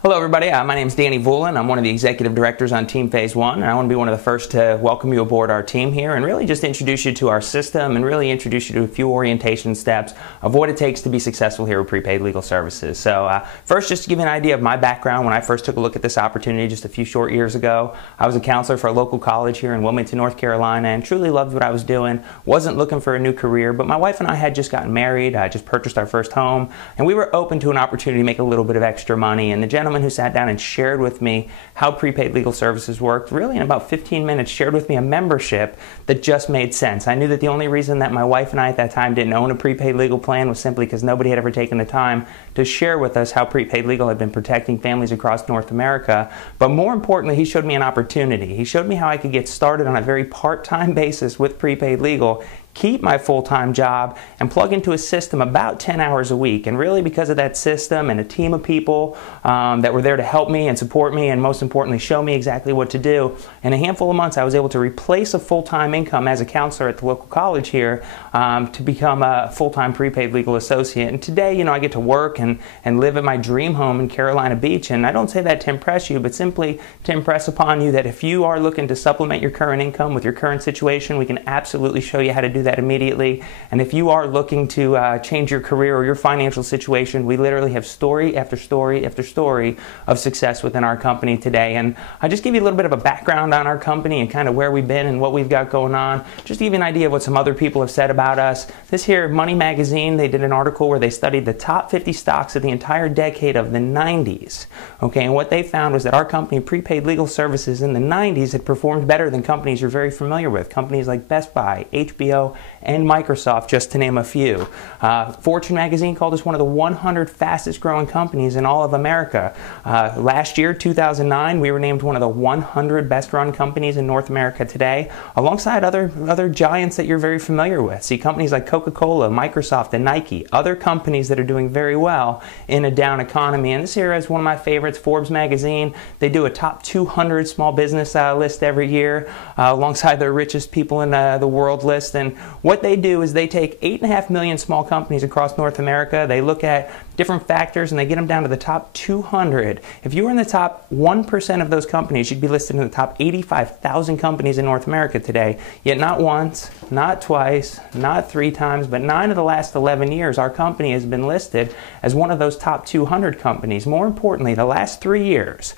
Hello everybody, my name is Danny Voolin. I'm one of the executive directors on Team Phase 1, and I want to be one of the first to welcome you aboard our team here and really just introduce you to our system and really introduce you to a few orientation steps of what it takes to be successful here with Prepaid Legal Services. So first, just to give you an idea of my background, when I first took a look at this opportunity just a few short years ago, I was a counselor for a local college here in Wilmington, North Carolina, and truly loved what I was doing. Wasn't looking for a new career, but my wife and I had just gotten married, just purchased our first home, and we were open to an opportunity to make a little bit of extra money. And the gentleman who sat down and shared with me how Prepaid Legal Services worked, really in about 15 minutes shared with me a membership that just made sense. I knew that the only reason that my wife and I at that time didn't own a prepaid legal plan was simply because nobody had ever taken the time to share with us how Prepaid Legal had been protecting families across North America. But more importantly, he showed me an opportunity. He showed me how I could get started on a very part-time basis with Prepaid Legal, keep my full-time job, and plug into a system about 10 hours a week. And really, because of that system and a team of people that were there to help me and support me, and most importantly show me exactly what to do, in a handful of months I was able to replace a full-time income as a counselor at the local college here to become a full-time prepaid legal associate. And today, you know, I get to work and live at my dream home in Carolina Beach. And I don't say that to impress you, but simply to impress upon you that if you are looking to supplement your current income with your current situation, we can absolutely show you how to do that immediately. And if you are looking to change your career or your financial situation, we literally have story after story after story of success within our company today. And I'll just give you a little bit of a background on our company and kind of where we've been and what we've got going on, just to give you an idea of what some other people have said about us. This here, Money Magazine, they did an article where they studied the top 50 stocks of the entire decade of the 90s. Okay, and what they found was that our company, Prepaid Legal Services, in the 90s had performed better than companies you're very familiar with, companies like Best Buy, HBO, and Microsoft, just to name a few. Fortune magazine called us one of the 100 fastest growing companies in all of America. Last year, 2009, we were named one of the 100 best run companies in North America today, alongside other giants that you're very familiar with. See, companies like Coca-Cola, Microsoft, and Nike, other companies that are doing very well in a down economy. And this here is one of my favorites, Forbes magazine. They do a top 200 small business list every year, alongside their richest people in the world list. And what they do is they take 8.5 million small companies across North America. They look at different factors and they get them down to the top 200. If you were in the top 1% of those companies, you'd be listed in the top 85,000 companies in North America today. Yet not once, not twice, not 3 times, but 9 of the last 11 years, our company has been listed as one of those top 200 companies. More importantly, the last 3 years,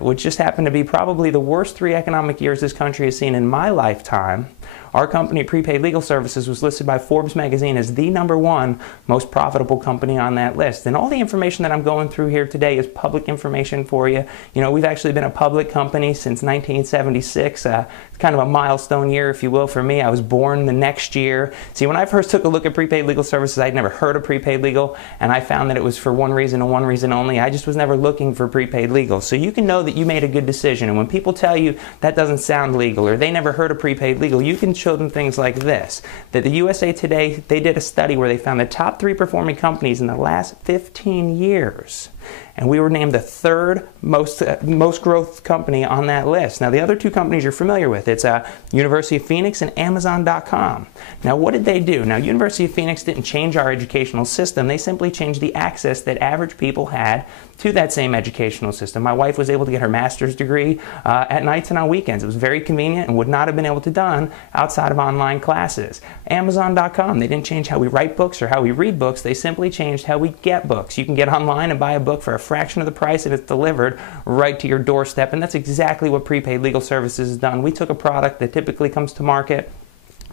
which just happened to be probably the worst 3 economic years this country has seen in my lifetime, our company, Prepaid Legal Services, was listed by Forbes magazine as the #1 most profitable company on that list. And all the information that I'm going through here today is public information for you. You know, we've actually been a public company since 1976. It's kind of a milestone year, if you will, for me. I was born the next year. See, when I first took a look at Prepaid Legal Services, I'd never heard of Prepaid Legal, and I found that it was for one reason and one reason only. I just was never looking for Prepaid Legal. So you can know that you made a good decision. And when people tell you that doesn't sound legal or they never heard of Prepaid Legal, you can show them things like this, that the USA Today, they did a study where they found the top 3 performing companies in the last 15 years. And we were named the 3rd most growth company on that list. Now, the other 2 companies you're familiar with, it's University of Phoenix and Amazon.com. Now, what did they do? Now, University of Phoenix didn't change our educational system. They simply changed the access that average people had to that same educational system. My wife was able to get her master's degree at nights and on weekends. It was very convenient and would not have been able to done outside of online classes. Amazon.com, they didn't change how we write books or how we read books. They simply changed how we get books. You can get online and buy a book for a fraction of the price and it's delivered right to your doorstep. And that's exactly what Prepaid Legal Services has done. We took a product that typically comes to market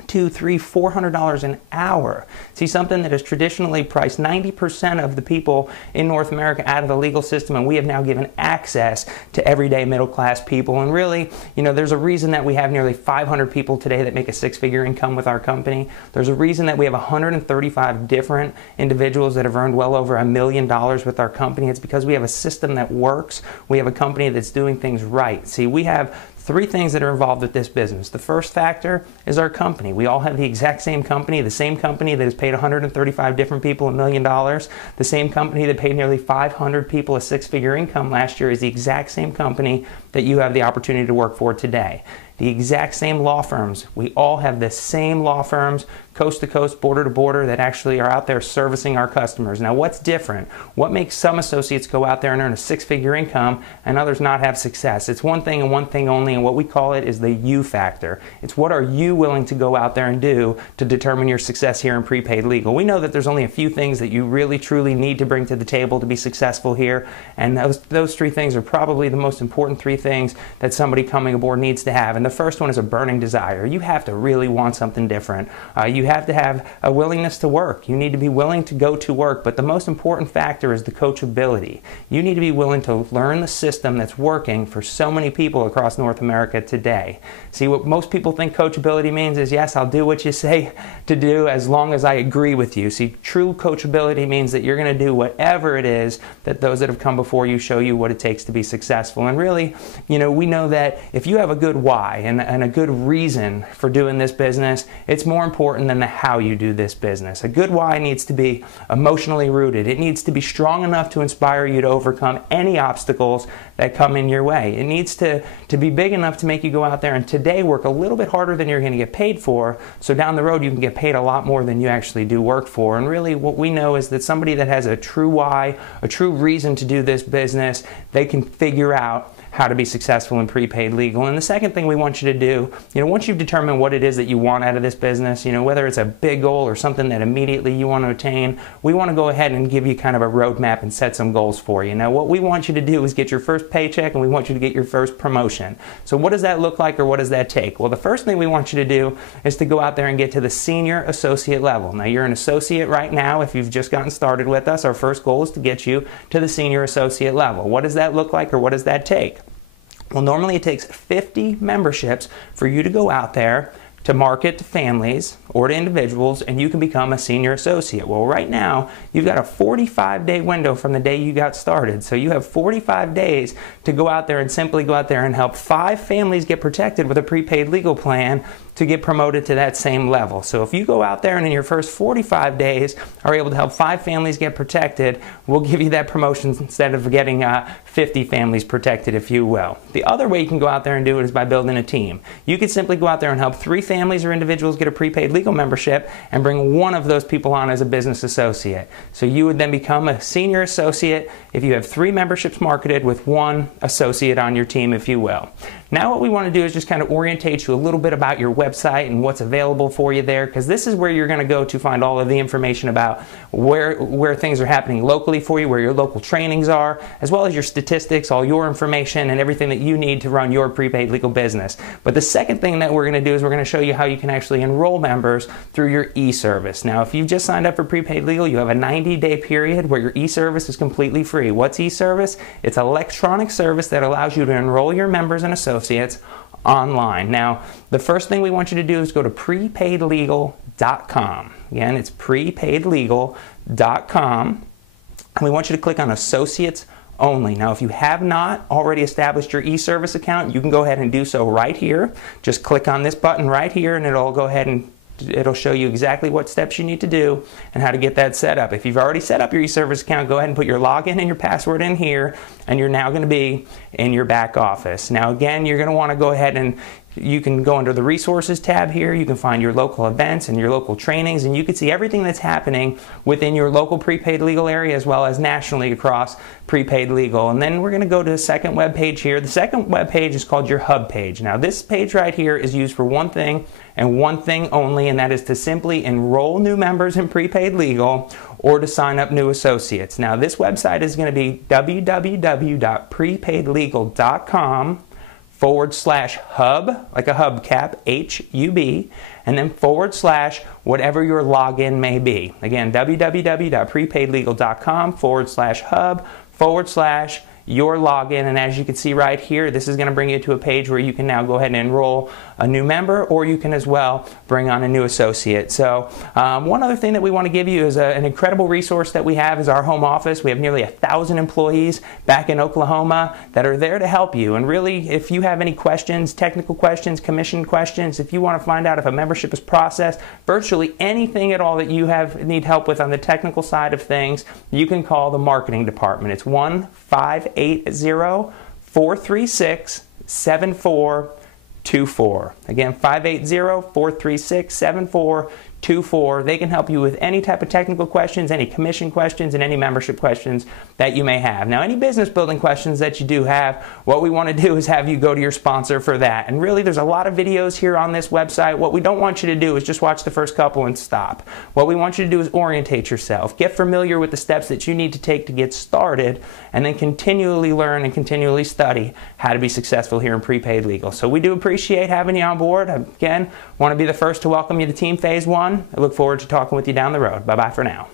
$200, $300, $400 an hour. See, something that is traditionally priced 90% of the people in North America out of the legal system, and we have now given access to everyday middle class people. And really, you know, there's a reason that we have nearly 500 people today that make a 6-figure income with our company. There's a reason that we have 135 different individuals that have earned well over $1 million with our company. It's because we have a system that works. We have a company that's doing things right. See, we have 3 things that are involved with this business. The first factor is our company. We all have the exact same company, the same company that has paid 135 different people $1 million. The same company that paid nearly 500 people a 6-figure income last year is the exact same company that you have the opportunity to work for today. the exact same law firms. We all have the same law firms, coast to coast, border to border, that actually are out there servicing our customers. Now, what's different? What makes some associates go out there and earn a six-figure income and others not have success? It's one thing and one thing only, and what we call it is the you factor. It's what are you willing to go out there and do to determine your success here in prepaid legal. We know that there's only a few things that you really truly need to bring to the table to be successful here, and those three things are probably the most important three things that somebody coming aboard needs to have. And the first one is a burning desire. You have to really want something different. You have to have a willingness to work. You need to be willing to go to work, but the most important factor is the coachability. You need to be willing to learn the system that's working for so many people across North America today. See, what most people think coachability means is, yes, I'll do what you say to do as long as I agree with you. See, true coachability means that you're going to do whatever it is that those that have come before you show you what it takes to be successful. And really, we know that if you have a good why and a good reason for doing this business, it's more important than the how you do this business. A good why needs to be emotionally rooted. It needs to be strong enough to inspire you to overcome any obstacles that come in your way. It needs to be big enough to make you go out there and today work a little bit harder than you're going to get paid for, so down the road you can get paid a lot more than you actually do work for. And really what we know is that somebody that has a true why, a true reason to do this business, they can figure out how to be successful in prepaid legal. And the second thing we want you to do, once you've determined what it is that you want out of this business, whether it's a big goal or something that immediately you want to attain, we want to go ahead and give you kind of a roadmap and set some goals for you. Now, what we want you to do is get your first paycheck, and we want you to get your first promotion. So what does that look like, or what does that take? Well, the first thing we want you to do is to go out there and get to the senior associate level. Now, you're an associate right now. If you've just gotten started with us, our first goal is to get you to the senior associate level. What does that look like, or what does that take? Well, normally it takes 50 memberships for you to go out there to market to families or to individuals, and you can become a senior associate. Well, right now, you've got a 45-day window from the day you got started. So you have 45 days to go out there and simply go out there and help 5 families get protected with a prepaid legal plan to get promoted to that same level. So if you go out there and in your first 45 days are able to help 5 families get protected, we'll give you that promotion instead of getting 50 families protected, if you will. The other way you can go out there and do it is by building a team. You could simply go out there and help 3 families or individuals get a prepaid legal membership and bring one of those people on as a business associate. So you would then become a senior associate if you have 3 memberships marketed with 1 associate on your team, if you will. Now what we want to do is just kind of orientate you a little bit about your website and what's available for you there, because this is where you're going to go to find all of the information about where things are happening locally for you, where your local trainings are, as well as your statistics, all your information, and everything that you need to run your prepaid legal business. But the second thing that we're going to do is we're going to show you how you can actually enroll members through your e-service. Now, if you've just signed up for prepaid legal, you have a 90-day period where your e-service is completely free. What's e-service? It's an electronic service that allows you to enroll your members and associates online. Now, the first thing we want you to do is go to prepaidlegal.com. Again, it's prepaidlegal.com. And we want you to click on Associates Only. Now, if you have not already established your e-service account, you can go ahead and do so right here. Just click on this button right here, and it'll go ahead and it'll show you exactly what steps you need to do and how to get that set up. If you've already set up your e-service account, go ahead and put your login and your password in here, and you're now going to be in your back office. Now again, you're going to want to go ahead and you can go under the resources tab here. You can find your local events and your local trainings, and you can see everything that's happening within your local prepaid legal area as well as nationally across prepaid legal. And then we're going to go to the second web page here. The second web page is called your hub page. Now this page right here is used for one thing and one thing only, and that is to simply enroll new members in prepaid legal or to sign up new associates. Now this website is going to be www.prepaidlegal.com/hub, like a hubcap, H-U-B, and then / whatever your login may be. Again, www.prepaidlegal.com/hub / your login, and as you can see right here, this is going to bring you to a page where you can now go ahead and enroll a new member, or you can as well bring on a new associate. So one other thing that we want to give you is an incredible resource that we have is our home office. We have nearly 1,000 employees back in Oklahoma that are there to help you. And really, if you have any questions, technical questions, commission questions, if you want to find out if a membership is processed, virtually anything at all that you need help with on the technical side of things, you can call the marketing department. It's 1-580-436-7425. Again, 580-436-7424. They can help you with any type of technical questions, any commission questions, and any membership questions that you may have. Now, any business building questions that you do have, what we want to do is have you go to your sponsor for that. And really, there's a lot of videos here on this website. What we don't want you to do is just watch the first couple and stop. What we want you to do is orientate yourself, get familiar with the steps that you need to take to get started, and then continually learn and continually study how to be successful here in prepaid legal. So we do appreciate having you on board. Again, want to be the first to welcome you to Team Phase 1. I look forward to talking with you down the road. Bye-bye for now.